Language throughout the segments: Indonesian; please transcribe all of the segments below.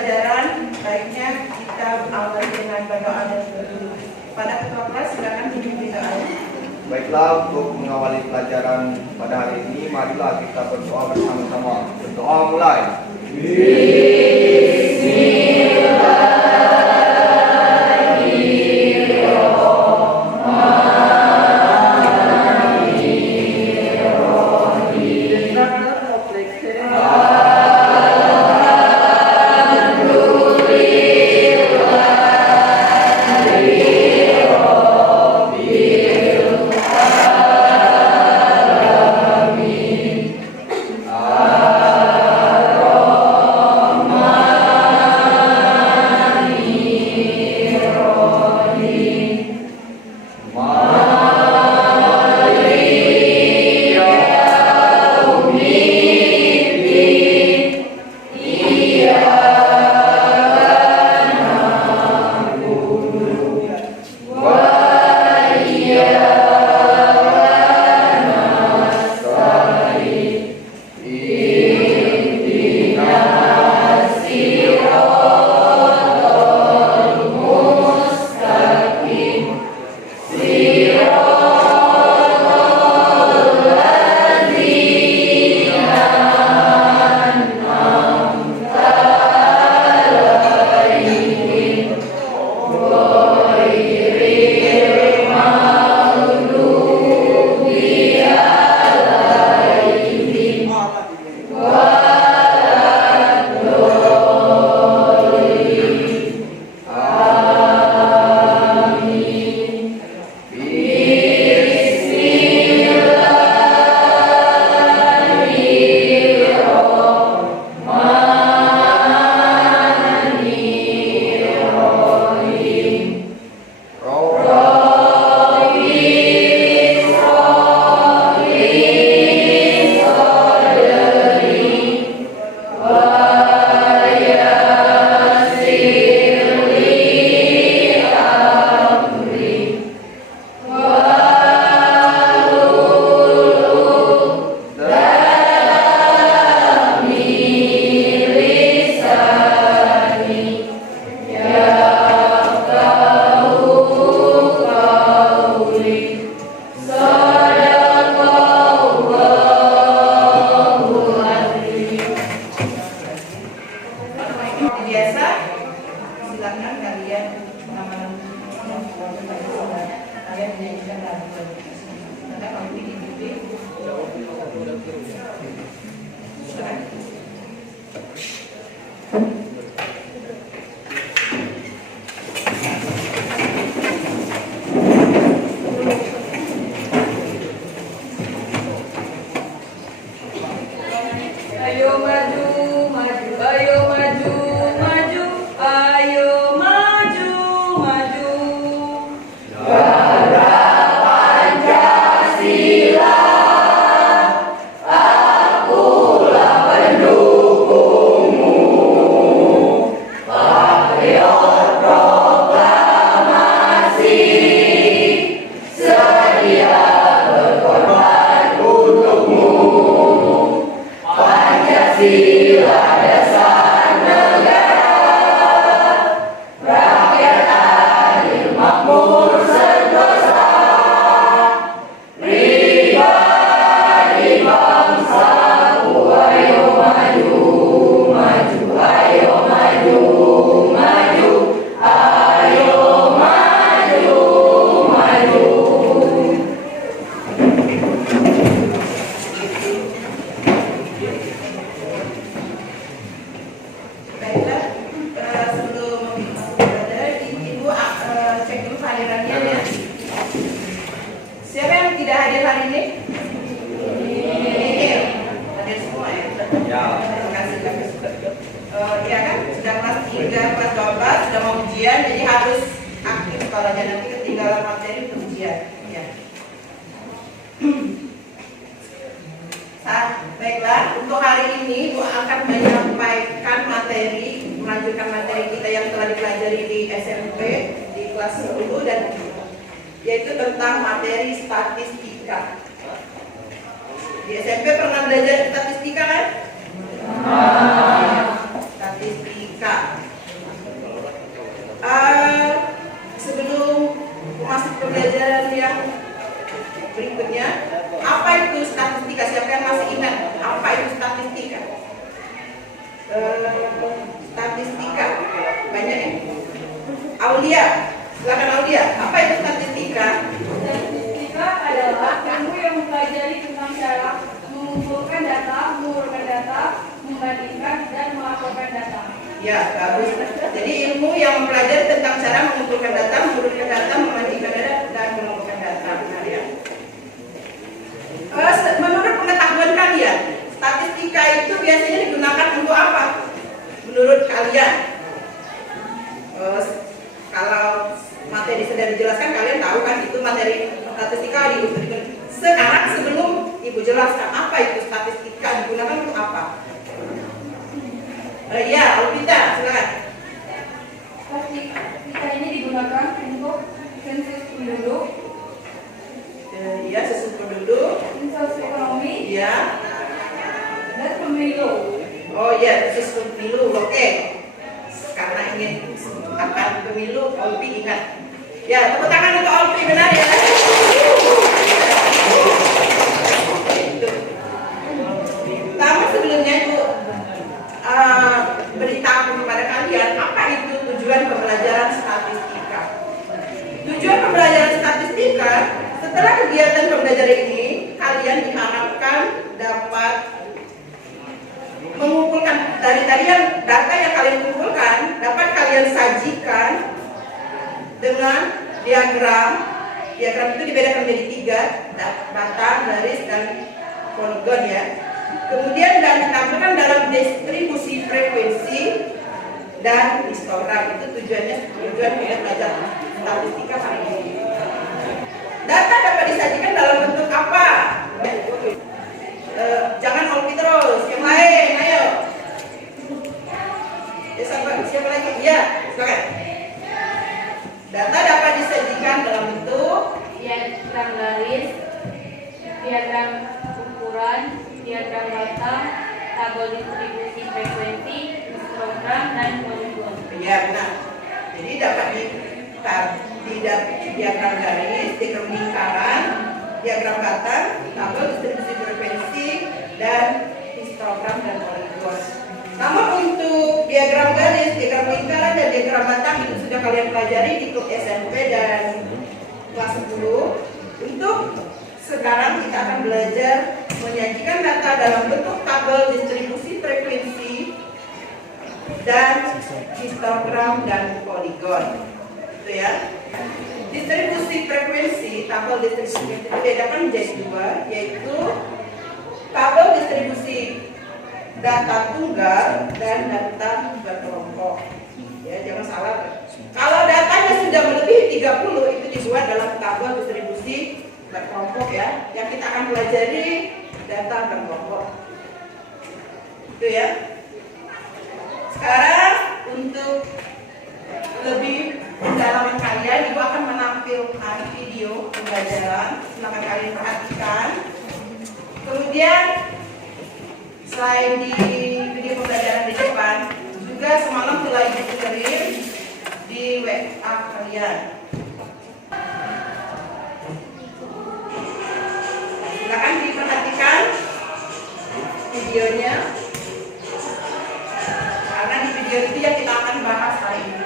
pelajaran, baiknya kita awali dengan berdoa dan berdoa. Pada ketua kelas silakan dipimpin doa. Baiklah, untuk mengawali pelajaran pada hari ini, marilah kita berdoa bersama-sama. Berdoa mulai. Baiklah, untuk hari ini Bu akan menyampaikan melanjutkan materi kita yang telah dipelajari di SMP di kelas 10 dan yaitu tentang materi statistika. Di SMP pernah belajar statistika kan? Statistika. Aulia. Silakan Aulia. Apa itu statistika? Statistika adalah ilmu yang mempelajari tentang cara mengumpulkan data, mengurutkan data, membandingkan, dan melaporkan data. Ya, bagus. Jadi ilmu yang mempelajari tentang cara mengumpulkan data, mengurutkan data, membandingkan data, dan mengumpulkan data. Benar ya? Menurut pengetahuan kalian, statistika itu biasanya digunakan untuk apa? Menurut kalian? Kalau materi sudah dijelaskan, kalian tahu kan itu materi statistika di sekarang sebelum Ibu jelaskan apa itu statistika digunakan untuk apa? Ya, Alvita, silakan. Statistika ini digunakan untuk sensus penduduk, Ya, sensus penduduk. sensus ekonomi, Ya. dan pemilu. Oh ya, sensus pemilu. Oke. Karena ingin akan pemilu, Olpi ingat. Ya, tepuk tangan untuk Olpi, benar ya. Pertama sebelumnya Ibu beritahu kepada kalian apa itu tujuan pembelajaran statistika. Tujuan pembelajaran statistika, setelah kegiatan pembelajaran ini, kalian diharapkan dapat mengumpulkan dari yang data yang kalian kumpulkan, dapat kalian sajikan dengan diagram. Diagram itu dibedakan menjadi 3, data, garis, dan poligon ya. Kemudian dan ditampilkan dalam distribusi frekuensi dan histogram. Itu tujuan belajar statistika hari ini. Data dapat disajikan dalam bentuk apa? Jangan Olpi terus, yang lain, ayo. Siapa lagi? Ya, silakan. Data dapat disajikan dalam bentuk Diagram garis, diagram ukuran, diagram batang, tabel distribusi frekuensi, histogram, dan poligon. ya benar. Jadi dapat di diagram garis, diagram lingkaran, diagram batang, tabel distribusi frekuensi, dan histogram dan poligon. Namun untuk diagram garis, diagram lingkaran, dan diagram batang itu sudah kalian pelajari di grup SMP dan kelas 10. Untuk sekarang kita akan belajar menyajikan data dalam bentuk tabel distribusi frekuensi dan histogram dan poligon. Itu ya. Distribusi frekuensi, tabel distribusi itu dibedakan menjadi 2, yaitu tabel distribusi data tunggal dan data berkelompok. Ya, jangan salah. Kalau datanya sudah melebihi 30 itu dibuat dalam tabel distribusi berkelompok ya. Yang kita akan pelajari data berkelompok. Itu ya. Sekarang untuk lebih pendalaman kalian, Ibu akan menampilkan video pembelajaran. Silakan kalian perhatikan. Kemudian selain di video pembelajaran di depan, juga semalam telah Ibu kirim di WA kalian. Silakan diperhatikan videonya, karena di video itu yang kita akan bahas hari ini.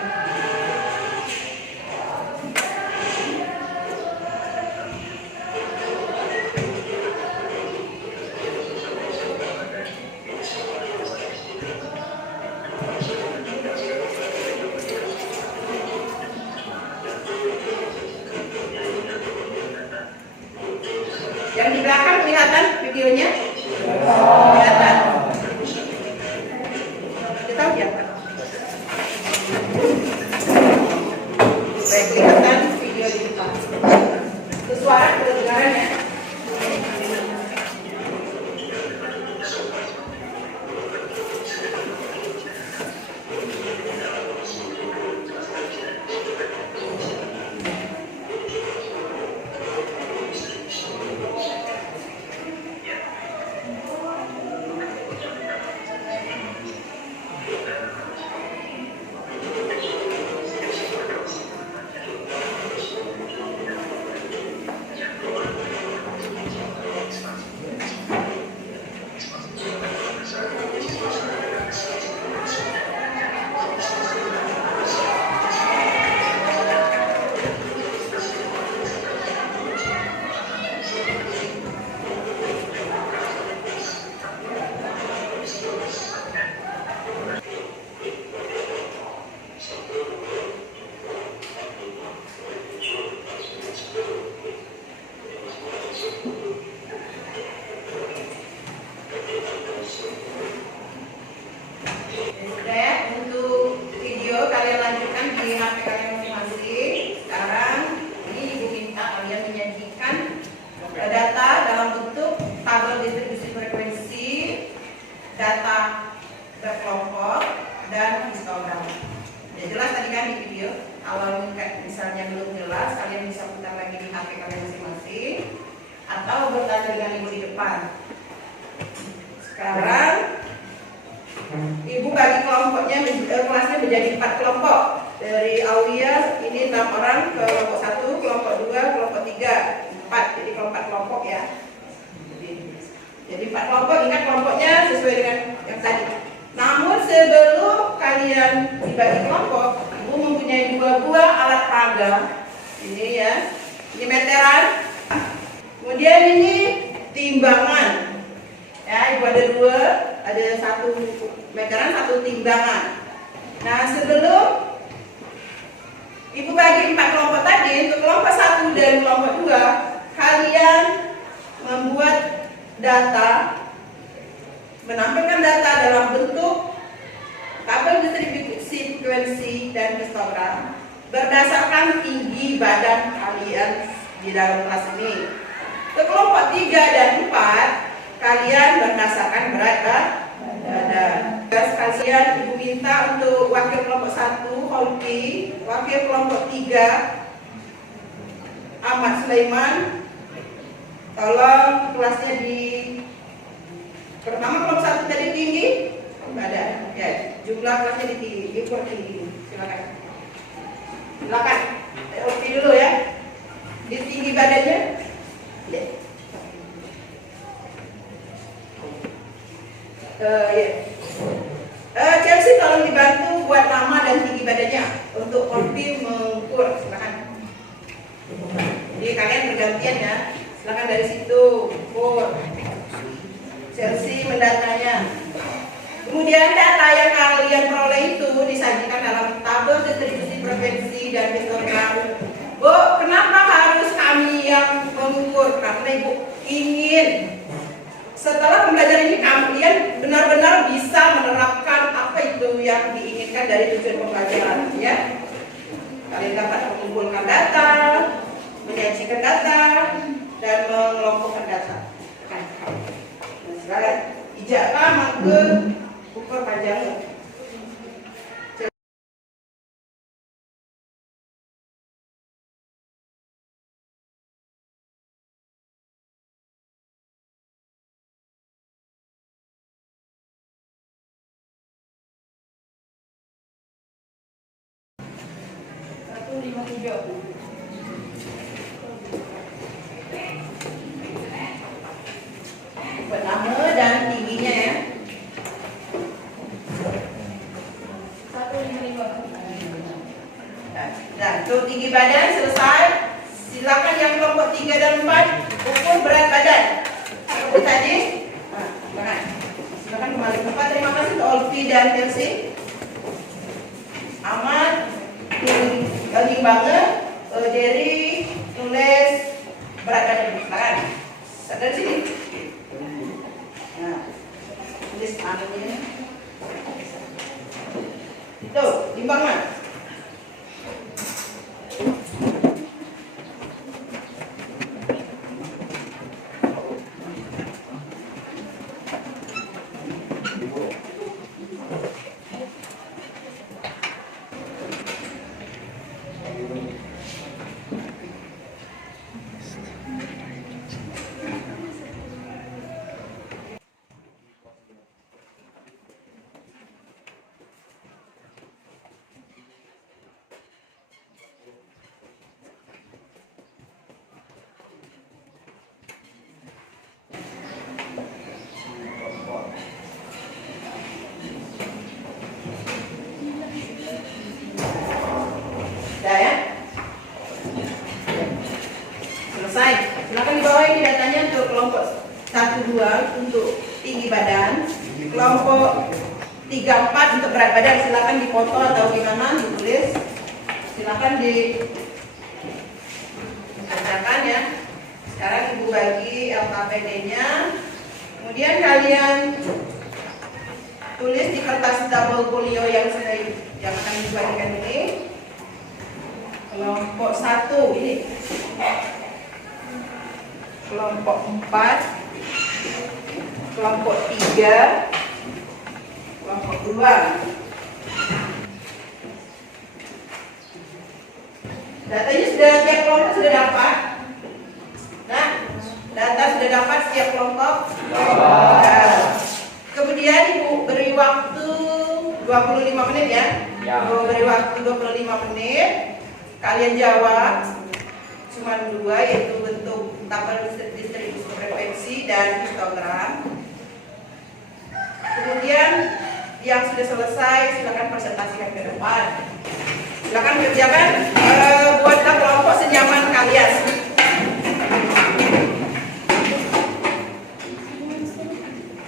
Yang di belakang kelihatan videonya? Kelihatan. Kita tahu ya? Baik, kelihatan video di depan. Itu suara kedengaran ya? HP kalian masing-masing. Sekarang ini Ibu minta kalian menyajikan data dalam bentuk tabel distribusi frekuensi, data berkelompok, dan histogram. Ya jelas tadi kan di video. Kalau misalnya belum jelas, kalian bisa putar lagi di HP kalian masing-masing atau bertanya dengan Ibu di depan. Sekarang Ibu bagi kelompoknya, kelasnya menjadi 4 kelompok. Dari Aulia ini 6 orang, kelompok 1, kelompok 2, kelompok 3, 4. Jadi kelompok kelompok ya. Jadi 4 kelompok, ingat kelompoknya sesuai dengan yang tadi. Namun sebelum kalian dibagi kelompok, Ibu mempunyai 2 buah alat peraga. Ini ya, ini meteran. Kemudian ini timbangan. Ya, Ibu ada 2, ada 1 meteran, 1 timbangan. Nah, sebelum Ibu bagi 4 kelompok tadi, untuk kelompok 1 dan kelompok 2, kalian membuat data, menampilkan data dalam bentuk tabel distribusi frekuensi dan histogram berdasarkan tinggi badan kalian di dalam kelas ini. Untuk kelompok 3 dan 4, kalian berdasarkan berat badan. Kalian Ibu minta untuk wakil kelompok 1 Holki, wakil kelompok 3 Ahmad Sulaiman. Tolong kelasnya di pertama kelompok 1 tadi tinggi badan. Ya, jumlah kelasnya di tinggi. Silakan. Holki dulu ya. Di tinggi badannya. Ya. Chelsea tolong dibantu buat nama dan tinggi badannya untuk Holki mengukur. Silakan. Jadi kalian bergantian ya. Silakan dari situ ukur. Chelsea mendatanya. Kemudian data yang kalian peroleh itu disajikan dalam tabel distribusi frekuensi dan histogram. Bu, kenapa harus kami yang mengukur? Karena Ibu ingin setelah pembelajaran ini kalian benar-benar bisa menerapkan apa itu yang diinginkan dari tujuan pembelajaran ya. Kalian dapat mengumpulkan data, menyajikan data, dan mengelompokkan data. Nah, silakan ijakah mangke ukur panjangnya. Nama dan tingginya ya. 155. Nah, untuk tinggi badan selesai. Silakan yang kelompok 3 dan 4 ukur berat badan. Seperti tadi. Nah, silakan kembali ke tempat. Terima kasih untuk Olvi dan Chelsea. Ahmad, timbangan, Jerry, tulis berat badan. Silakan. Sadar sini. Nah, tulis anunya. Itu, timbangan. Sudah ya? Selesai. Silakan dibawa ini datanya untuk kelompok 1-2 untuk tinggi badan, kelompok 3-4 untuk berat badan. Silakan dipoto atau gimana ditulis. Silakan dikerjakan ya. Sekarang Ibu bagi LKPD-nya. Kemudian kalian tulis di kertas double folio yang akan dibagikan ini. Kelompok 1 ini. Kelompok 4. Kelompok 3. Kelompok 2. Datanya sudah setiap kelompok sudah dapat. Nah, data sudah dapat setiap kelompok. Nah, kemudian Ibu beri waktu 25 menit ya. Ibu beri waktu 25 menit. Kalian jawab. Cuma 2, yaitu bentuk tabel distribusi frekuensi dan histogram. Kemudian yang sudah selesai silakan presentasikan ke depan. Silakan kerjakan, buatlah kelompok senyaman kalian.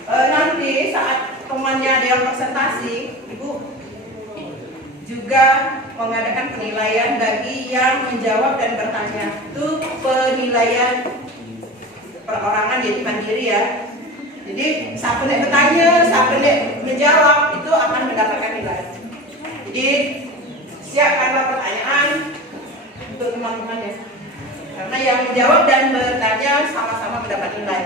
Nanti saat temannya ada yang presentasi, Ibu juga mengadakan penilaian bagi yang menjawab dan bertanya. Itu penilaian perorangan, jadi mandiri ya. Jadi siapa yang bertanya, siapa yang menjawab itu akan mendapatkan nilai. Jadi siapkanlah pertanyaan untuk teman-teman ya. Karena yang menjawab dan bertanya sama-sama mendapat nilai.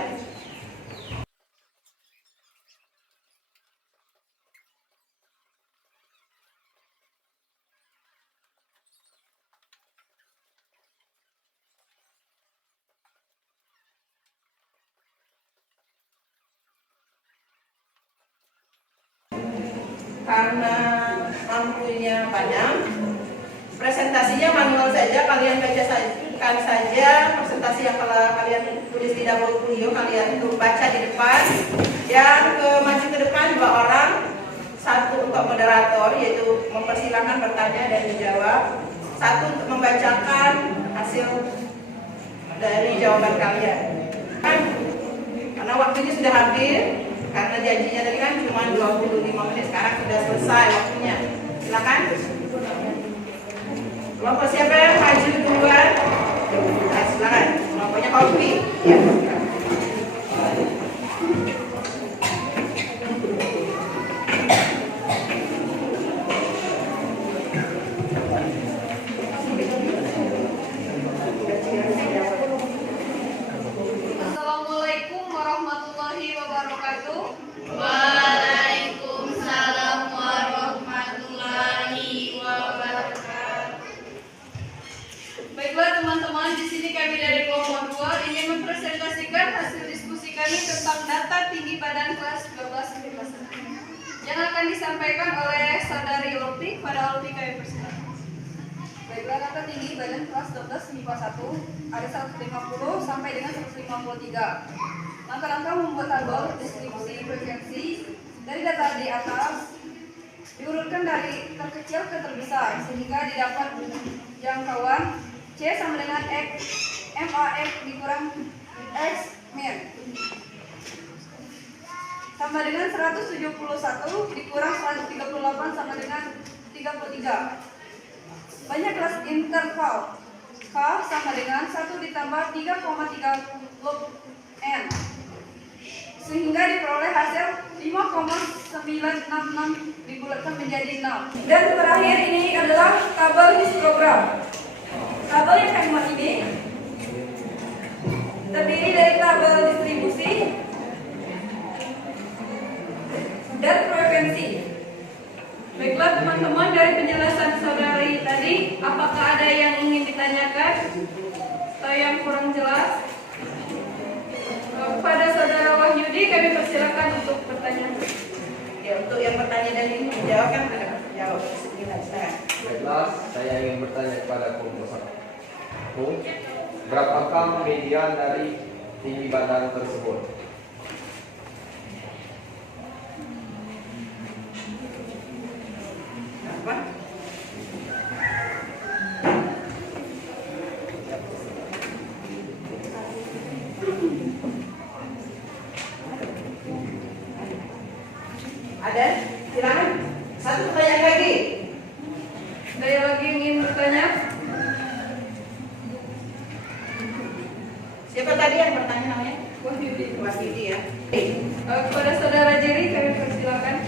Karena lampunya padam, presentasinya manual saja, kalian bacakan saja presentasi yang telah kalian tulis di dapur Clio, kalian untuk baca di depan. Yang maju ke depan 2 orang, 1 untuk moderator yaitu mempersilahkan bertanya dan menjawab, 1 untuk membacakan hasil dari jawaban kalian. Karena waktunya sudah habis. Karena janjinya tadi kan cuma 25 menit, sekarang sudah selesai waktunya. Silakan. Kelompok siapa yang maju duluan? Nah, silakan. Kelompoknya kopi. Ya. Assalamualaikum warahmatullahi wabarakatuh. Waalaikumsalam warahmatullahi wabarakatuh. Baiklah teman-teman, di sini kami dari kelompok 2 ingin mempresentasikan hasil diskusi kami tentang data tinggi badan kelas 12 MIPA 1 yang akan disampaikan oleh Saudari Ulti. Pada Ulti kami persilakan. Baiklah, data tinggi badan kelas 12 MIPA 1 ada 150 sampai dengan 153. Langkah-langkah membuat tabel distribusi frekuensi dari data di atas diurutkan dari terkecil ke terbesar sehingga didapat jangkauan C sama dengan X MAX dikurang X min sama dengan 171 dikurang 138 sama dengan 33. Banyak kelas interval K sama dengan 1 ditambah 3,3 log N sehingga diperoleh hasil 5,966 dibulatkan menjadi 6. Dan terakhir ini adalah tabel histogram. Tabel yang kami buat ini terdiri dari tabel distribusi dan frekuensi. Baiklah teman-teman, dari penjelasan saudari tadi, apakah ada yang ingin ditanyakan atau yang kurang jelas? Kepada saudara Wahyudi kami persilakan untuk bertanya. Ya, untuk yang bertanya dan ini menjawab kan ada jawab sekilas. Baiklah, saya ingin bertanya kepada kelompok 1. Berapakah median dari tinggi badan tersebut? Apa? Ada? Silakan. 1 pertanyaan lagi. Ada yang lagi ingin bertanya? Siapa tadi yang bertanya namanya? Wahyudi. Wahyudi ya. Kepada saudara Jerry kami persilakan.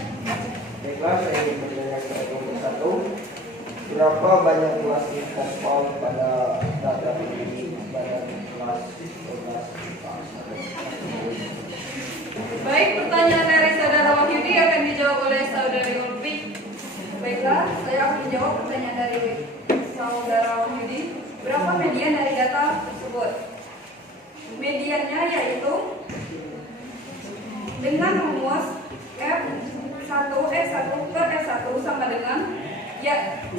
Baiklah, saya ingin bertanya kepada kelompok 1. Berapa banyak kelas interval pada data tinggi badan kelas 12 IPA 1? Baik, pertanyaan dari saudara Wahyudi akan dijawab oleh saudari Ulfi. Baiklah, saya akan menjawab pertanyaan dari saudara Wahyudi. Berapa median dari data tersebut? Mediannya yaitu dengan rumus F1 per F1 sama dengan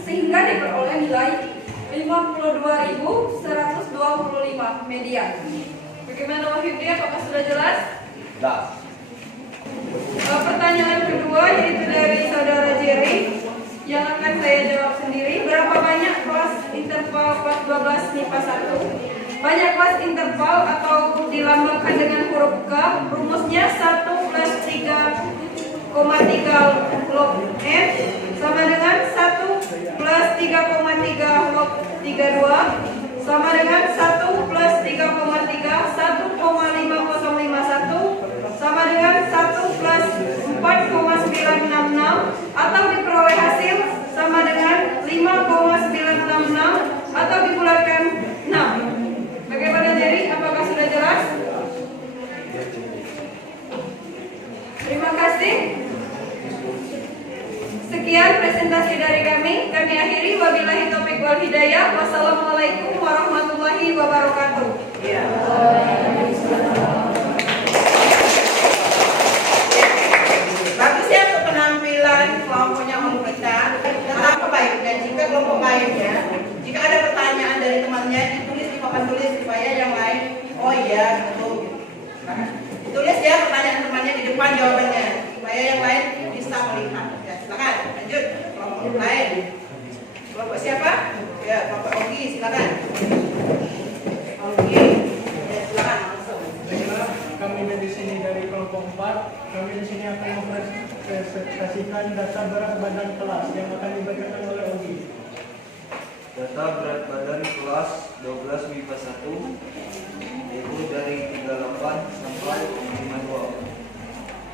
sehingga diperoleh nilai 52.125 median. Bagaimana Wahyudi, apakah sudah jelas? Dah. Pertanyaan kedua yaitu dari saudara Jerry yang akan saya jawab sendiri. Berapa banyak kelas interval kelas 12 MIPA 1? Banyak kelas interval atau dilambangkan dengan huruf K, rumusnya 1 plus 3,3 log N sama dengan 1 plus 3,3 log 32 sama dengan 1 plus 3,3 1,5051 sama dengan 1 plus 4,966 atau diperoleh hasil sama dengan 5,966 atau dibulatkan 6. Bagaimana Jerry? Apakah sudah jelas? Terima kasih. Sekian presentasi dari kami. Kami akhiri. Wabillahi taufiq wal hidayah. Wassalamualaikum warahmatullahi wabarakatuh. Ya. Bagus ya untuk penampilan kelompoknya Om Pecah. Apa baiknya jika kelompok baiknya, jika ada pertanyaan dari temannya ditulis di papan tulis supaya yang lain, oh iya gitu. Nah, tulis ya pertanyaan temannya di depan jawabannya supaya yang lain bisa melihat. Ya, silakan lanjut kelompok lain. Kelompok siapa? Ya, kelompok Ogi, silakan. Ogi, ya silakan langsung. Baiklah, kami dari sini dari kelompok 4. Kami di sini akan mempresentasikan data berat badan kelas yang akan dibacakan oleh Ogi. Data berat badan kelas 12 MIPA 1 yaitu dari 38 sampai 52.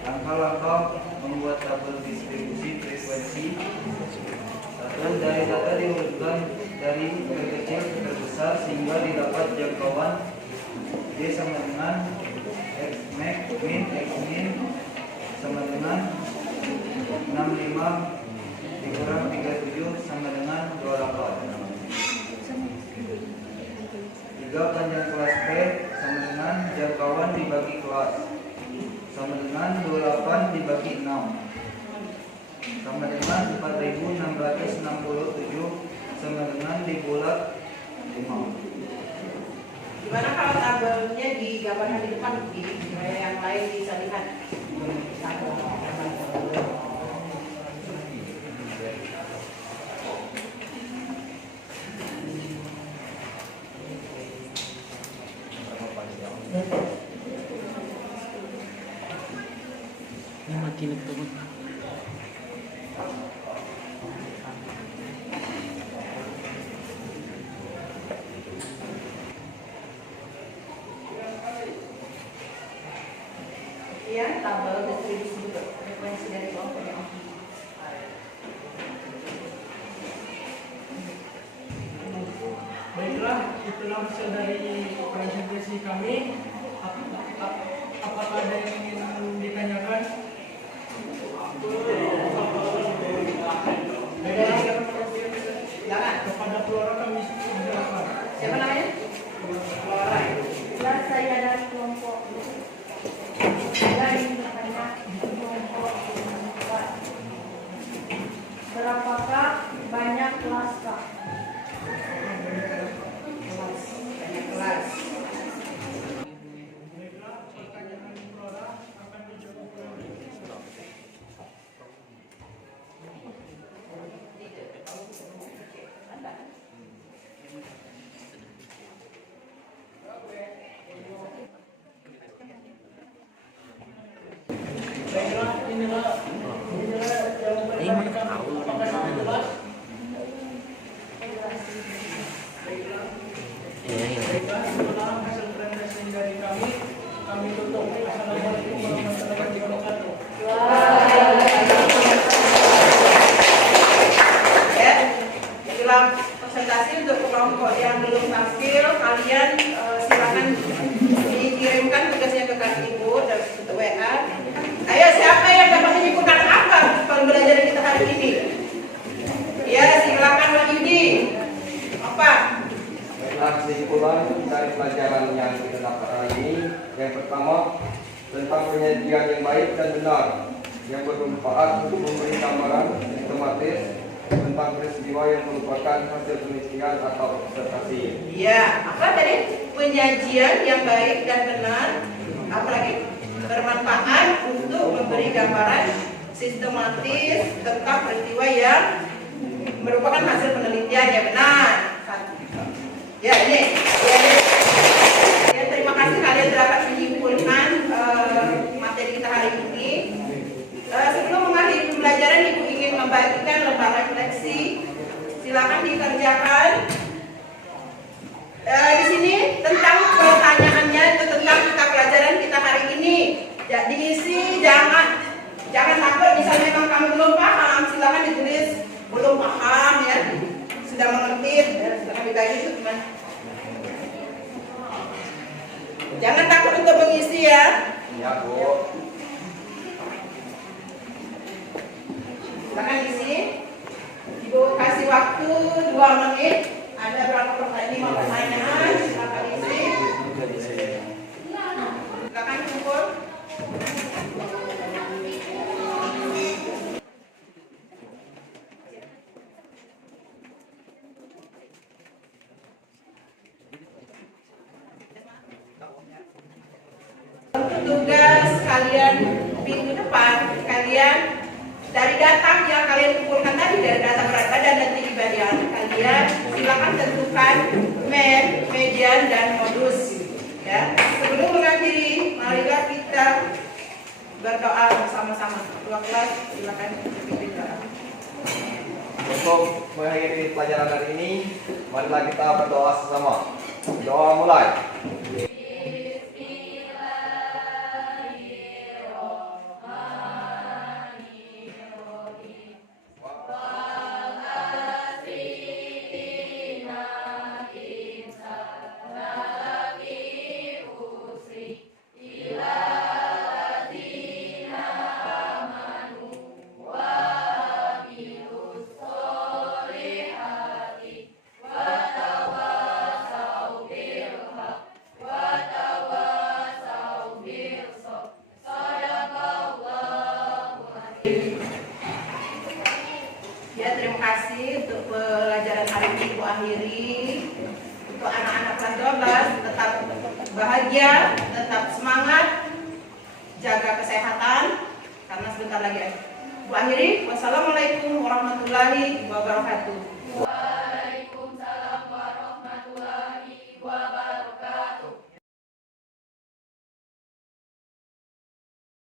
Langkah-langkah membuat tabel distribusi frekuensi. 1. Dari data diurutkan dari terkecil ke terbesar sehingga didapat jangkauan D sama dengan X max min X min sama dengan 65 dikurang 37 sama dengan 28. 3. Panjang kelas P sama dengan jangkauan dibagi kelas sama dengan 28 dibagi 6 sama dengan 4667 sama dengan dibulat 5. Gimana kalau tabelnya digambarkan di depan supaya yang lain bisa lihat? Ya, tabel distribusi frekuensi dari kelompoknya. Baiklah, itulah hasil dari presentasi kami. Apakah ada yang ingin ditanyakan? Silakan. Kepada Flora kami silakan. Siapa namanya? Flora. Jelas saya dari kelompok dari bertanya kelompok 4. Berapakah banyak kelas Kak? Banyak kelas. Baiklah, pertanyaan Flora akan dijawab oleh baiklah, inilah yang bertanya. Apakah sudah jelas? Baiklah, setelah hasil presentasi dari kami tutup. Assalamualaikum warahmatullahi wabarakatuh. Ya, kelompok yang belum tampil, kalian silakan dikirimkan tugasnya ke kak ibu dan untuk WA. Ayo, siapa yang dapat menyebutkan apa pembelajaran kita hari ini? Ya, silakan Pak Yudi. Apa? Baiklah, kesimpulan dari pelajaran yang kita dapat hari ini. Yang pertama, tentang penyajian yang baik dan benar yang bermanfaat untuk memberi gambaran sistematis tentang peristiwa yang merupakan hasil penelitian atau observasi. Ya, apa tadi? Penyajian yang baik dan benar, apalagi bermanfaat untuk memberi gambaran sistematis tentang peristiwa yang merupakan hasil penelitian. Ya, benar. Ya, ini. Ya, terima kasih kalian dapat menyimpulkan materi kita hari ini. Sebelum mengakhiri pembelajaran, Ibu ingin membagikan lembar refleksi. Silakan dikerjakan. Di sini tentang pertanyaannya itu tentang kita pelajaran kita hari ini. Ya, diisi, jangan takut. Misalnya memang kamu belum paham, silakan ditulis belum paham ya. Sudah mengerti, silakan dibagi itu teman. Jangan takut untuk mengisi ya. Ya, Bu. Silakan isi. Ibu kasih waktu 2 menit. Ada berapa pertanyaan? 5 pertanyaan. Silakan isi. Silakan kumpul. Untuk tugas kalian minggu depan, kalian dari data yang kalian kumpulkan tadi, dari data berat badan dan tinggi badan kalian, silakan tentukan median dan modus. Ya, sebelum mengakhiri, marilah kita berdoa bersama-sama. Ketua kelas, silakan berdoa. Untuk mengakhiri pelajaran hari ini, marilah kita berdoa sesama. Doa mulai. Ya, terima kasih untuk pelajaran hari ini Ibu akhiri. Untuk anak-anak kelas 12 tetap bahagia, tetap semangat, jaga kesehatan karena sebentar lagi. Ibu akhiri, wassalamualaikum warahmatullahi wabarakatuh.